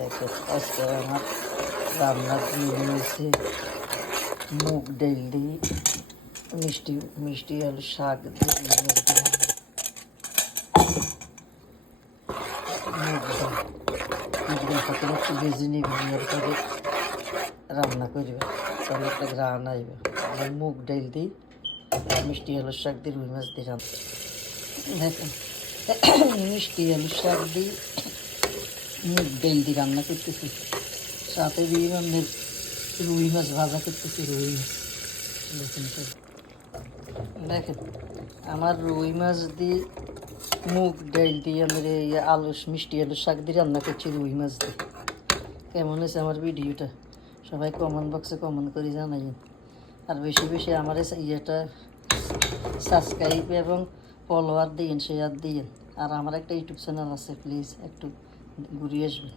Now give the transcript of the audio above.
দেখো আজকে আমার রান্নার দিয়ে নিয়েছে মুগ ডাল দিয়ে মিষ্টি মিষ্টি আলু শাক দিয়ে মুগ ডাল প্রথমে একটু ভেজে নিবেন এরপরে রান্না করবে তাহলে একটা গ্রান আসবে। মুগ ডাল দিই মিষ্টি আলুর শাক দিয়ে রুই মাছ দিয়ে রান্না দেখেন মিষ্টি আলুর শাক দিয়ে মুগ ডাল দিয়ে রান্না করতেছি, সাথে দিয়ে আমাদের রুই মাছ ভাজা করতেছি। রুই মাছ দেখেন দেখেন আমার রুই মাছ দিয়ে মুগ ডাল দিয়ে আমাদের এই আলু মিষ্টি আলুর শাক দিয়ে রান্না করছি রুই মাছ দিয়ে। কেমন হয়েছে আমার ভিডিওটা সবাই কমেন্ট বক্সে কমেন্ট করে জানাইন। আর বেশি বেশি আমার ইয়েটা সাবস্ক্রাইব এবং ফলোয়ার দিন, শেয়ার দিন। আর আমার একটা ইউটিউব চ্যানেল আছে, প্লিজ একটু ঘুরিয়ে আসবেন।